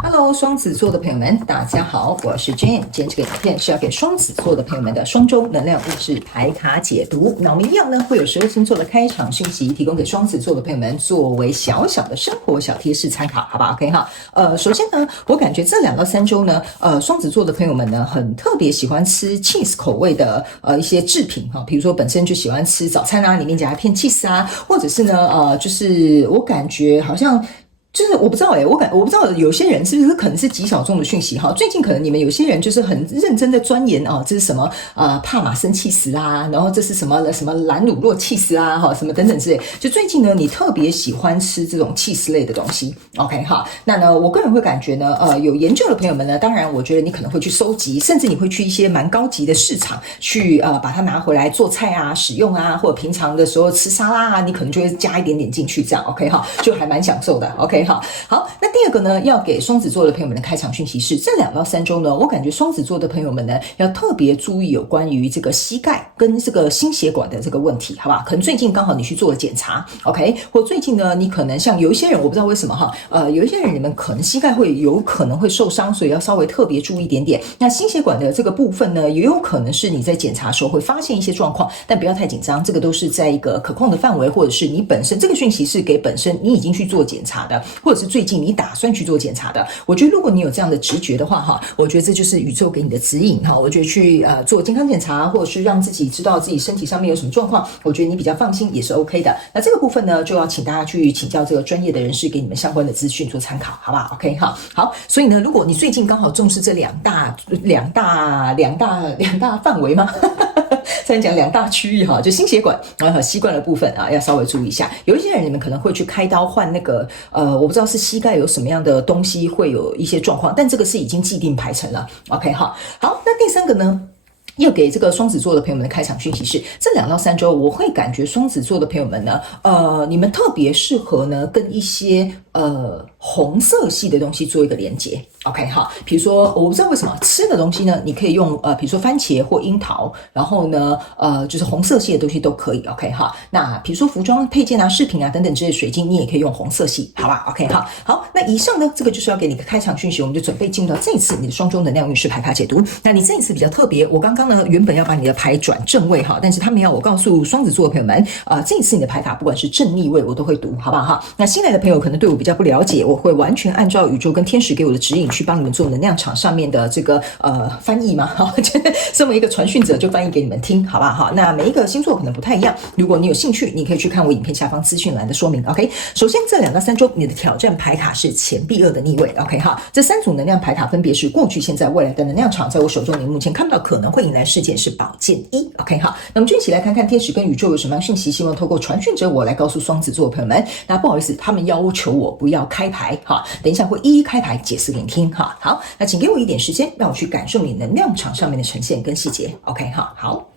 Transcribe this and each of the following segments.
Hello，双子座的朋友们，大家好，我是 Jane。今天这个影片是要给双子座的朋友们的双周能量物质牌卡解读。那我们一样呢，会有12星座的开场讯息，提供给双子座的朋友们作为小小的生活小贴士参考，好吧 ？OK 哈。首先呢，我感觉这2到3周呢，双子座的朋友们呢，很特别喜欢吃 cheese 口味的一些制品哈，比如说本身就喜欢吃早餐啊，里面夹一片 cheese 啊，或者是呢，就是我感觉好像。就是我不知道我不知道有些人是不是可能是极小众的讯息哈。最近可能你们有些人就是很认真的钻研啊，这是什么帕玛森起司啦，然后这是什么蓝乳酪起司啊哈，什么等等之类。就最近呢，你特别喜欢吃这种起司类的东西 ，OK 哈。那呢，我个人会感觉呢，有研究的朋友们呢，当然我觉得你可能会去收集，甚至你会去一些蛮高级的市场去把它拿回来做菜啊、使用啊，或者平常的时候吃沙拉啊，你可能就会加一点点进去，这样 OK 哈，就还蛮享受的 OK。好，那第二个呢，要给双子座的朋友们的开场讯息是，这2到3周呢，我感觉双子座的朋友们呢，要特别注意有关于这个膝盖跟这个心血管的这个问题，好吧？可能最近刚好你去做了检查 ，OK， 或最近呢，你可能像有一些人，我不知道为什么哈，有一些人你们可能膝盖有可能会受伤，所以要稍微特别注意一点点。那心血管的这个部分呢，也有可能是你在检查的时候会发现一些状况，但不要太紧张，这个都是在一个可控的范围，或者是你本身这个讯息是给本身你已经去做检查的。或者是最近你打算去做检查的，我觉得如果你有这样的直觉的话哈，我觉得这就是宇宙给你的指引哈。我觉得去做健康检查，或者是让自己知道自己身体上面有什么状况，我觉得你比较放心也是 OK 的。那这个部分呢，就要请大家去请教这个专业的人士，给你们相关的资讯做参考，好不好 ？OK 哈，好。所以呢，如果你最近刚好重视这两大范围吗？再讲2大区域哈，就心血管然后膝关的部分啊，要稍微注意一下。有一些人你们可能会去开刀换那个我不知道是膝盖有什么样的东西会有一些状况，但这个是已经既定排程了。OK 哈，好，那第3个呢？要给这个双子座的朋友们的开场讯息是，这2到3周，我会感觉双子座的朋友们呢，你们特别适合呢跟一些红色系的东西做一个连结 ，OK 哈，比如说我不知道为什么吃的东西呢，你可以用比如说番茄或樱桃，然后呢就是红色系的东西都可以 ，OK 哈。那比如说服装配件啊、饰品啊等等这些水晶，你也可以用红色系，好吧 ？OK 哈。好，那以上呢，这个就是要给你一个开场讯息，我们就准备进入到这一次你的双周能量运势牌卡解读。那你这一次比较特别，我刚刚呢原本要把你的牌转正位哈，但是他们要我告诉双子座的朋友们这一次你的牌卡不管是正逆位我都会读，好不好哈？那新来的朋友可能对我比较不了解，我会完全按照宇宙跟天使给我的指引去帮你们做能量场上面的这个翻译嘛，哈，身为一个传讯者就翻译给你们听，好不好哈？那每一个星座可能不太一样，如果你有兴趣，你可以去看我影片下方资讯栏的说明 ，OK？ 首先这2到3周你的挑战牌卡是钱币2的逆位 ，OK 哈？这3组能量牌卡分别是过去、现在、未来的能量场，在我手中你目前看不到可能会迎来事件是宝剑1 ，OK 哈？那我们就一起来看看天使跟宇宙有什么样讯息，希望透过传讯者我来告诉双子座的朋友们。那不好意思，他们要求我不要开牌哈，等一下会一一开牌解释给你听哈。好，那请给我一点时间，让我去感受你能量场上面的呈现跟细节 ，OK 哈？好。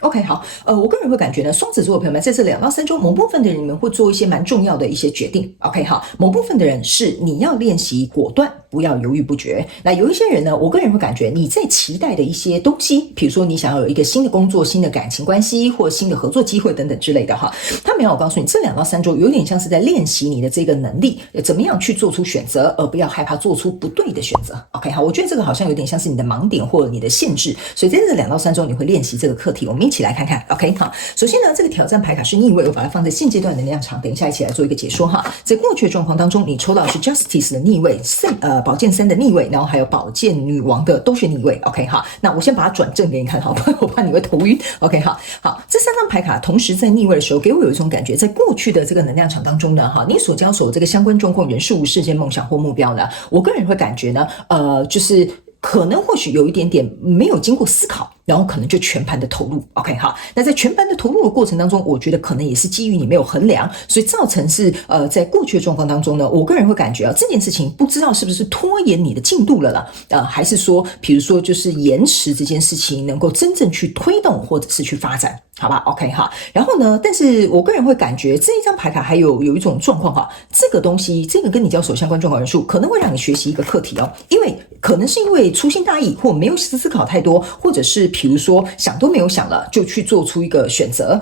OK， 好，我个人会感觉呢，双子座的朋友们在这2到3周，某部分的人你们会做一些蛮重要的一些决定。OK， 好，某部分的人是你要练习果断，不要犹豫不决。那有一些人呢，我个人会感觉你在期待的一些东西，比如说你想要有一个新的工作、新的感情关系或新的合作机会等等之类的哈。他们要我告诉你，这2到3周有点像是在练习你的这个能力，怎么样去做出选择，而不要害怕做出不对的选择。OK， 好，我觉得这个好像有点像是你的盲点或者你的限制，所以在这2到3周你会练习这个课题。我们一起来看看 ，OK 好。首先呢，这个挑战牌卡是逆位，我把它放在现阶段能量场，等一下一起来做一个解说哈。在过去的状况当中，你抽到的是 Justice 的逆位，宝剑3的逆位，然后还有宝剑女王的都是逆位 ，OK 哈。那我先把它转正给你看好，我怕你会头晕 ，OK 好。好，这3张牌卡同时在逆位的时候，给我有一种感觉，在过去的这个能量场当中呢，哈，你所交手这个相关状况、人事物、事件、梦想或目标呢，我个人会感觉呢，就是可能或许有一点点没有经过思考。然后可能就全盘的投入 ，OK 哈。那在全盘的投入的过程当中，我觉得可能也是基于你没有衡量，所以造成是在过去的状况当中呢，我个人会感觉这件事情不知道是不是拖延你的进度了啦，还是说比如说就是延迟这件事情能够真正去推动或者是去发展。好吧 ，OK 哈。然后呢，但是我个人会感觉这一张牌卡还有一种状况哈，这个东西，这个跟你交手相关状况人数可能会让你学习一个课题哦，因为可能是因为粗心大意或没有思考太多，或者是比如说想都没有想了就去做出一个选择。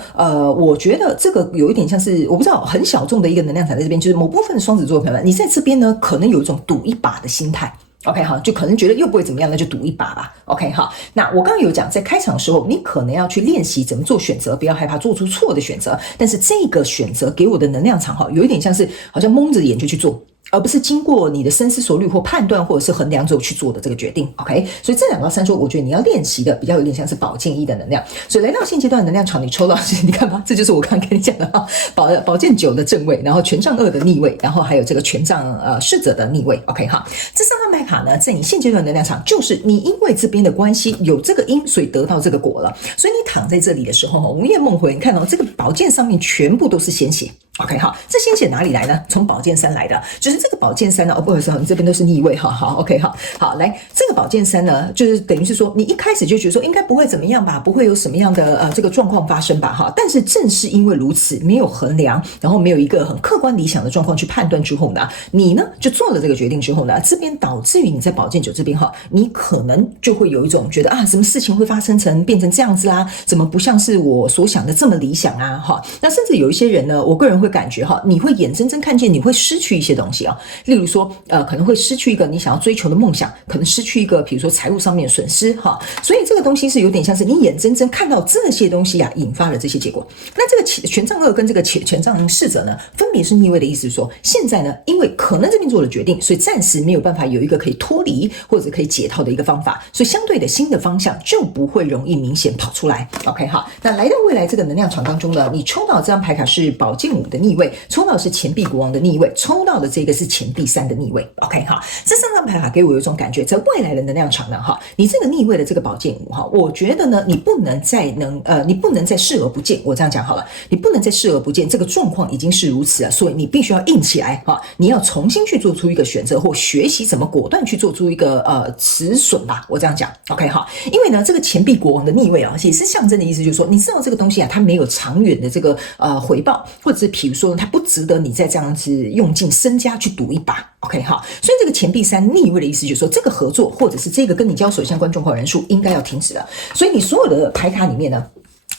我觉得这个有一点像是我不知道很小众的一个能量场在这边，就是某部分的双子座的朋友们，你在这边呢可能有一种赌一把的心态。OK 好，就可能觉得又不会怎么样，那就赌一把吧。OK 好，那我刚刚有讲，在开场的时候，你可能要去练习怎么做选择，不要害怕做出错的选择。但是这个选择给我的能量场哈，有一点像是好像蒙着眼就去做，而不是经过你的深思熟虑或判断或者是衡量之后去做的这个决定。OK， 所以这2到3周，我觉得你要练习的比较有点像是宝剑1的能量。所以来到现阶段的能量场，你抽到你看吧，这就是我刚刚跟你讲的哈，宝剑9的正位，然后权杖2的逆位，然后还有这个权杖侍者的逆位。OK 哈，这3张牌卡呢，在你现阶段的能量场，就是你因为这边的关系有这个因，所以得到这个果了。所以你躺在这里的时候，午夜梦回，你看到这个宝剑上面全部都是鲜血。OK 好，这鲜血哪里来呢？从宝剑3来的，就是这个宝剑3呢，不好意思，你这边都是逆位哈。好 ，OK 好，来这个宝剑3呢，就是等于是说你一开始就觉得说应该不会怎么样吧，不会有什么样的这个状况发生吧哈。但是正是因为如此，没有衡量，然后没有一个很客观理想的状况去判断之后呢，你呢就做了这个决定之后呢，这边导致于你在宝剑9这边哈，你可能就会有一种觉得什么事情会发生变成这样子啦，怎么不像是我所想的这么理想啊哈。那甚至有一些人呢，我个人会感觉哈，你会眼睁睁看见你会失去一些东西啊，例如说可能会失去一个你想要追求的梦想，可能失去一个比如说财务上面的损失哈，所以这个东西是有点像是你眼睁睁看到这些东西引发了这些结果。那这个权杖2跟这个权杖侍者呢，分别是逆位的意思是说，现在呢，因为可能这边做了决定，所以暂时没有办法有一个可以脱离或者可以解套的一个方法，所以相对的新的方向就不会容易明显跑出来。OK 好，那来到未来这个能量场当中呢，你抽到这张牌卡是宝剑5的逆位，抽到的是钱币国王的逆位，抽到的这个是钱币3的逆位。OK 好，这3张牌卡给我有一种感觉，在未来的能量场呢哈，你这个逆位的这个宝剑5哈，我觉得呢，你不能再视而不见，我这样讲好了，你不能再视而不见，这个状况已经是如此了，所以你必须要硬起来哈，你要重新去做出一个选择，或学习怎么果断去做出一个止损吧，我这样讲。OK 好，因为呢这个钱币国王的逆位啊，也是象征的意思，就是说你知道这个东西啊，它没有长远的这个回报，或者是比如说它不值得你再这样子用尽身家去赌一把。OK 好，所以这个钱币3逆位的意思就是说，这个合作或者是这个跟你交手相关状况人数应该要停止了。所以你所有的牌卡里面呢，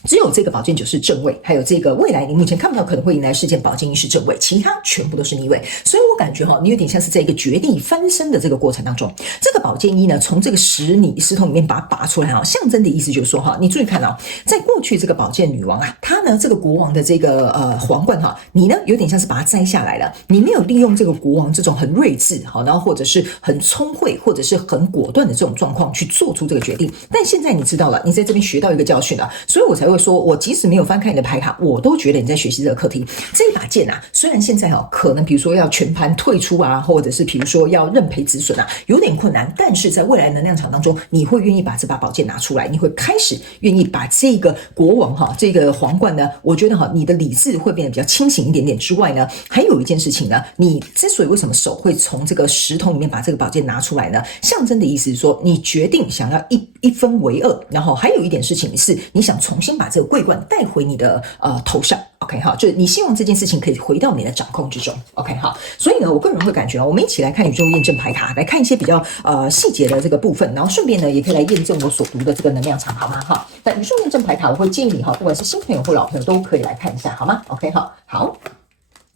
只有这个宝剑9是正位，还有这个未来你目前看不到可能会迎来事件宝剑1是正位，其他全部都是逆位。所以我感觉你有点像是在一个绝地翻身的这个过程当中，这个宝剑1呢，从这个石头里面把它拔出来象征的意思就是说你注意看在过去这个宝剑女王啊，她呢这个国王的这个皇冠你呢有点像是把它摘下来了，你没有利用这个国王这种很睿智然后或者是很聪慧或者是很果断的这种状况去做出这个决定。但现在你知道了，你在这边学到一个教训了，所以我才会说，我即使没有翻开你的牌卡，我都觉得你在学习这个课题。这一把剑啊，虽然现在可能比如说要全盘退出啊，或者是比如说要认赔止损啊，有点困难，但是在未来能量场当中，你会愿意把这把宝剑拿出来，你会开始愿意把这个国王这个皇冠呢，我觉得你的理智会变得比较清醒一点点之外呢，还有一件事情呢，你之所以为什么手会从这个石头里面把这个宝剑拿出来呢，象征的意思是说你决定想要一分为二，然后还有一点事情是你想重新把这个桂冠带回你的头上。OK 好，就是你希望这件事情可以回到你的掌控之中。OK 好，所以呢，我个人会感觉我们一起来看宇宙验证牌卡，来看一些比较细节的这个部分，然后顺便呢也可以来验证我所读的这个能量场，好吗？哈，那宇宙验证牌卡我会建议你不管是新朋友或老朋友都可以来看一下，好吗 ？OK 好。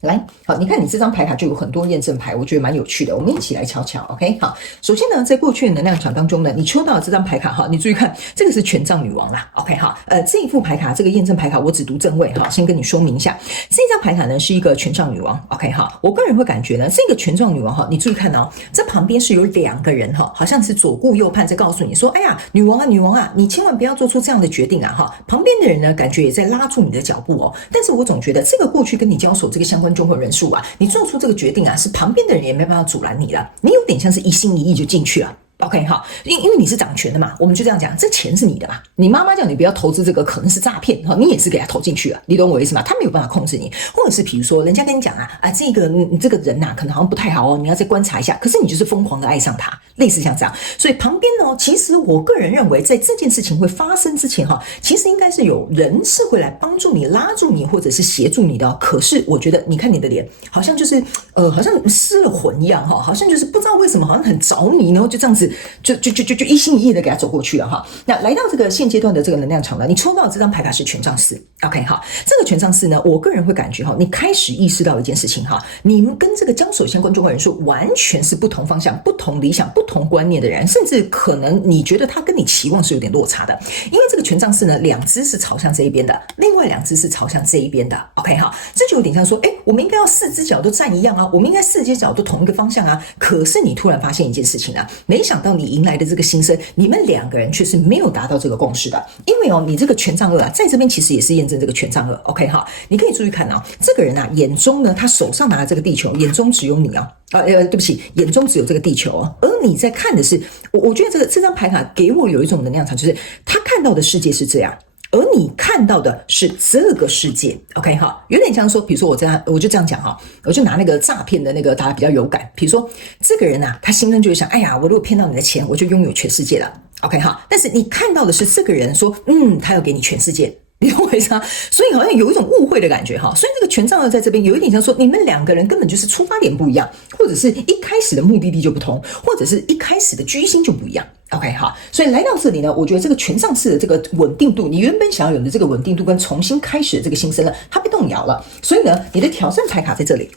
来，好，你看你这张牌卡就有很多验证牌，我觉得蛮有趣的，我们一起来瞧瞧。OK 好，首先呢，在过去的能量场当中呢，你抽到的这张牌卡你注意看，这个是权杖女王啦。OK 好，这一副牌卡这个验证牌卡我只读正位先跟你说明一下，这张牌卡呢是一个权杖女王。OK 好，我个人会感觉呢，这个权杖女王你注意看这旁边是有2个人好像是左顾右盼在告诉你说，哎呀，女王啊，你千万不要做出这样的决定啊旁边的人呢感觉也在拉住你的脚步但是我总觉得这个过去跟你交手这个相关中国人数你做出这个决定是旁边的人也没办法阻拦你了，你有点像是一心一意就进去了。OK 好，因为你是掌权的嘛，我们就这样讲，这钱是你的嘛，你妈妈叫你不要投资这个可能是诈骗你也是给他投进去了，你懂我意思吗？他没有办法控制你，或者是比如说人家跟你讲这个人可能好像不太好你要再观察一下，可是你就是疯狂的爱上他，类似像这样。所以旁边其实我个人认为在这件事情会发生之前其实应该是有人是会来帮助你拉住你或者是协助你的可是我觉得你看你的脸好像就是好像失了魂一样好像就是不知道为什么好像很着迷，然后就这样子是就一心一意的给他走过去了哈。那来到这个现阶段的这个能量场呢，你抽到的这张牌卡是权杖四 ，OK 哈，这个权杖四呢，我个人会感觉哈，你开始意识到一件事情哈，你们跟这个交手相关中国人数完全是不同方向、不同理想、不同观念的人，甚至可能你觉得他跟你期望是有点落差的，因为这个权杖四呢，两只是朝向这一边的，另外两只是朝向这一边的 ，OK 哈，这就有点像说，我们应该要四只脚都站一样啊，我们应该四只脚都同一个方向啊，可是你突然发现一件事情啊，没想到你迎来的这个新生，你们两个人却是没有达到这个共识的，因为你这个权杖二啊，在这边其实也是验证这个权杖二 ，OK 哈，你可以注意看啊，这个人啊，眼中呢，他手上拿的这个地球，眼中只有你啊。对不起，眼中只有这个地球哦，而你在看的是，我觉得这张牌卡给我有一种能量场，就是他看到的世界是这样，而你看到的是这个世界 ，OK 哈，有点像说，比如说我就这样讲哈，我就拿那个诈骗的那个大家比较有感，比如说这个人啊，他心中就会想，哎呀，我如果骗到你的钱，我就拥有全世界了 ，OK 哈，但是你看到的是这个人说，他要给你全世界。你懂我意思吗？所以好像有一种误会的感觉哈，所以这个权杖二在这边有一点像说，你们两个人根本就是出发点不一样，或者是一开始的目的地就不同，或者是一开始的居心就不一样。OK 哈，所以来到这里呢，我觉得这个权杖四的这个稳定度，你原本想要有的这个稳定度跟重新开始的这个新生呢，它被动摇了。所以呢，你的挑战牌卡在这里。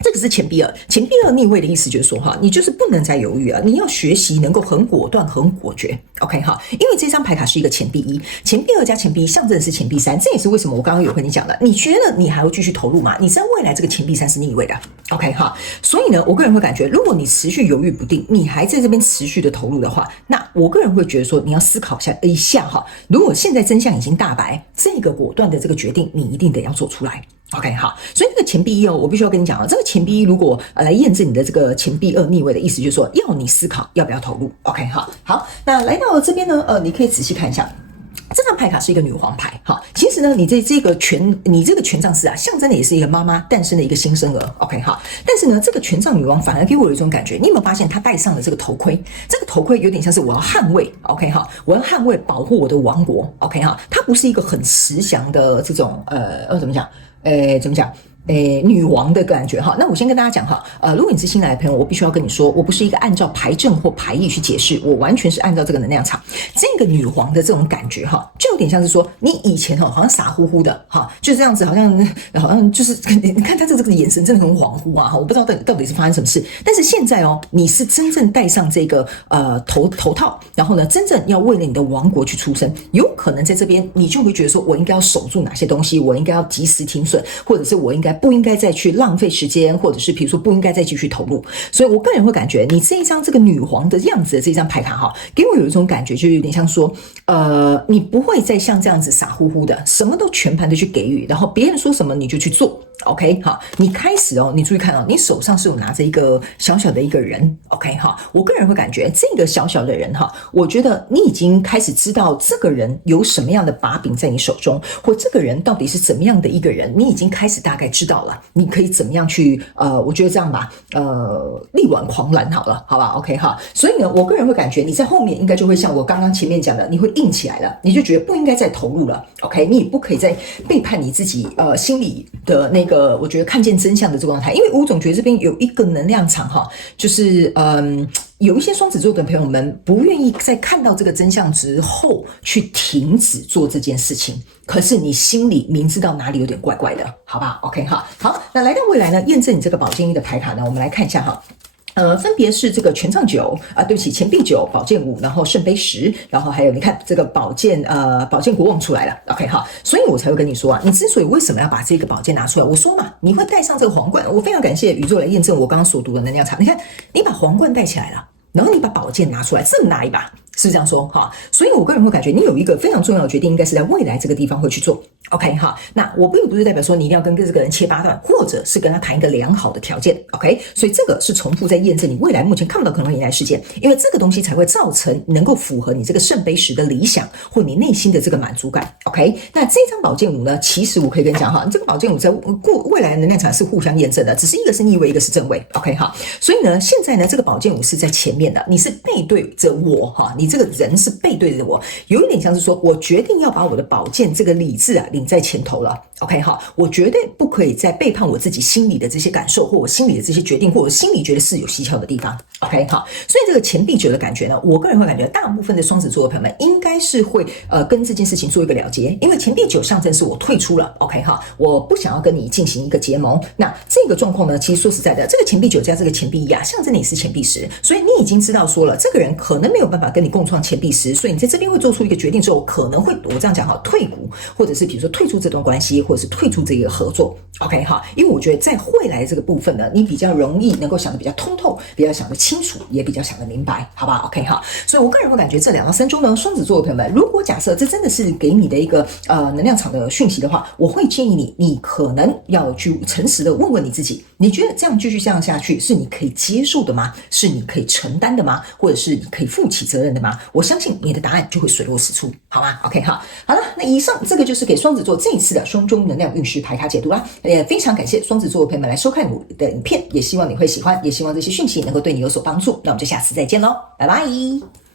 这个是钱币二，钱币二逆位的意思就是说哈，你就是不能再犹豫了，你要学习能够很果断、很果决 ，OK 哈，因为这张牌卡是一个钱币一，钱币二加钱币一象征的是钱币三，这也是为什么我刚刚有跟你讲的，你觉得你还要继续投入吗？你在未来这个钱币三是逆位的 ，OK 哈，所以呢，我个人会感觉，如果你持续犹豫不定，你还在这边持续的投入的话，那我个人会觉得说，你要思考一下哈，如果现在真相已经大白，这个果断的这个决定，你一定得要做出来。OK 好，所以这个钱币一哦，我必须要跟你讲啊，这个钱币一如果来验证你的这个钱币二逆位的意思，就是说要你思考要不要投入。OK 好，那来到这边呢，你可以仔细看一下。这张牌卡是一个女皇牌，哈，其实呢，你这个权杖四啊，象征的也是一个妈妈诞生的一个新生儿 ，OK 哈，但是呢，这个权杖女王反而给我有一种感觉，你有没有发现她戴上了这个头盔？这个头盔有点像是我要捍卫 ，OK 哈，我要捍卫保护我的王国 ，OK 哈，它不是一个很慈祥的这种怎么讲？女王的感觉哈，那我先跟大家讲哈，如果你是新来的朋友，我必须要跟你说，我不是一个按照牌阵或牌意去解释，我完全是按照这个能量场，这个女皇的这种感觉哈，就有点像是说，你以前好像傻乎乎的哈，就这样子，好像就是你看他这个眼神真的很恍惚啊，我不知道到底是发生什么事，但是现在哦，你是真正戴上这个头套，然后呢，真正要为了你的王国去出声，有可能在这边你就会觉得说，我应该要守住哪些东西，我应该要及时停损，或者是我不应该再去浪费时间，或者是比如说不应该再继续投入，所以我个人会感觉你这一张这个女皇的样子的这张牌卡哈，给我有一种感觉，就有点像说，你不会再像这样子傻乎乎的，什么都全盘的去给予，然后别人说什么你就去做。OK 好，你开始哦，你注意看哦，你手上是有拿着一个小小的一个人 ，OK 哈，我个人会感觉这个小小的人哈，我觉得你已经开始知道这个人有什么样的把柄在你手中，或这个人到底是怎么样的一个人，你已经开始大概知道了，你可以怎么样去我觉得这样吧，力挽狂澜好了，好吧 ，OK 哈，所以呢，我个人会感觉你在后面应该就会像我刚刚前面讲的，你会硬起来了，你就觉得不应该再投入了 ，OK， 你也不可以再背叛你自己心里的那个我觉得看见真相的这个状态，因为吴总觉得这边有一个能量场哈，就是有一些双子座的朋友们不愿意在看到这个真相之后去停止做这件事情，可是你心里明知道哪里有点怪怪的，好吧 ？OK 哈，好，那来到未来呢，验证你这个宝剑一的牌卡呢，我们来看一下哈。分别是这个权杖9对不起，钱币9，宝剑5，然后圣杯10，然后还有你看这个宝剑国王出来了 ，OK 哈，所以我才会跟你说啊，你之所以为什么要把这个宝剑拿出来，我说嘛，你会戴上这个皇冠，我非常感谢宇宙来验证我刚刚所读的能量场，你看你把皇冠戴起来了，然后你把宝剑拿出来，这么拿一把。是这样说哈，所以我个人会感觉你有一个非常重要的决定，应该是在未来这个地方会去做 ，OK 哈。那我并不是代表说你一定要跟这个人切八段，或者是跟他谈一个良好的条件 ，OK。所以这个是重复在验证你未来目前看不到可能迎来事件，因为这个东西才会造成能够符合你这个圣杯10的理想或你内心的这个满足感 ，OK。那这张宝剑5呢，其实我可以跟你讲哈，这个宝剑5在未来的能量场是互相验证的，只是一个是逆位，一个是正位 ，OK 哈。所以呢，现在呢，这个宝剑5是在前面的，你是背对着我哈，你这个人是背对着我，有一点像是说我决定要把我的宝剑这个理智领在前头了。OK 哈，我绝对不可以再背叛我自己心里的这些感受，或我心里的这些决定，或我心里觉得是有蹊跷的地方。OK 好，所以这个钱币九的感觉呢，我个人会感觉大部分的双子座的朋友们应该是会跟这件事情做一个了结，因为钱币九象征是我退出了。OK 哈，我不想要跟你进行一个结盟。那这个状况呢，其实说实在的，这个钱币九加这个钱币一啊，象征你是钱币十，所以你已经知道说了，这个人可能没有办法跟你共创钱币十，所以你在这边会做出一个决定之后，可能会我这样讲哈，退股，或者是比如说退出这段关系，或者是退出这个合作。OK 哈，因为我觉得在会来这个部分呢，你比较容易能够想得比较通透，比较想得清楚，也比较想得明白，好吧 ？OK 哈，所以我个人会感觉这2到3周呢，双子座的朋友们，如果假设这真的是给你的一个能量场的讯息的话，我会建议你可能要去诚实的问问你自己，你觉得这样继续这样下去是你可以接受的吗？是你可以承担的吗？或者是你可以负起责任的吗？我相信你的答案就会水落石出，好吗 ？OK 哈，好了，那以上这个就是给双子座这一次的双周能量运势牌卡解读啦。也非常感谢双子座的朋友们来收看我的影片，也希望你会喜欢，也希望这些讯息能够对你有所帮助。那我们就下次再见喽，拜拜。